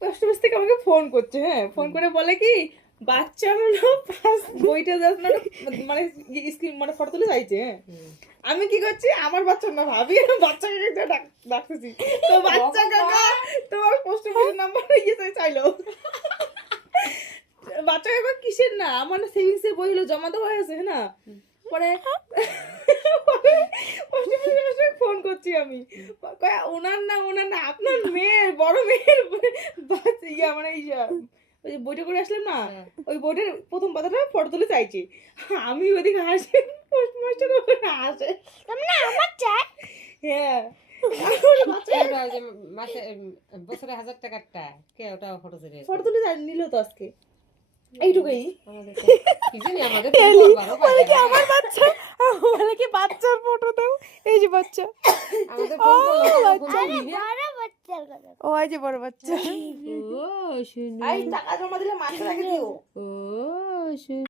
Post office থেকে আমাকে phone করছে, হ্যাঁ, ফোন করে বলে কি বাচ্চা হলো পাস বইটা জাস্ট মানে স্ক্রিন মানে ফটো তুলে চাইছে, হ্যাঁ। আমি কি করছি, আমার বাচ্চা না ভাবি বাচ্চাকে ডাকতেছি, তো বাচ্চা কাকা তোমার পোস্ট অফিসের নাম্বার ইয়ে চাইলো। বাচ্চা কাকা কিসের না আমার সেভিংস এর বই হলো জমা দেওয়া হয়েছে, হ্যাঁ না, পরে ফোন করছি আমি, ওনার না আপনার মেয়ের বড় মেয়ের ইয়া মানে ইয়া ওই যে বইটা করে আসলাম না, ওই বইটার প্রথম পাতাটা ফটো তুলে চাইছি। আমি ওদিকে হাসি, পোস্টমাস্টার ওখানে হাসে, না আমার চাই, হ্যাঁ। বছরে 1000 টাকারটা কে ওটা ফটো তুলে নিল তো আজকে এইটুকুই। কি জানি আমাদের বলে কি আমার বাচ্চা, বলে কি বাচ্চার ফটো দাও, এই যে বাচ্চা, আমাদের ও এই যে বড় বাচ্চা। ও শুনি টাকা জমা দিলে মাসে লাগে দিও। ও শুনি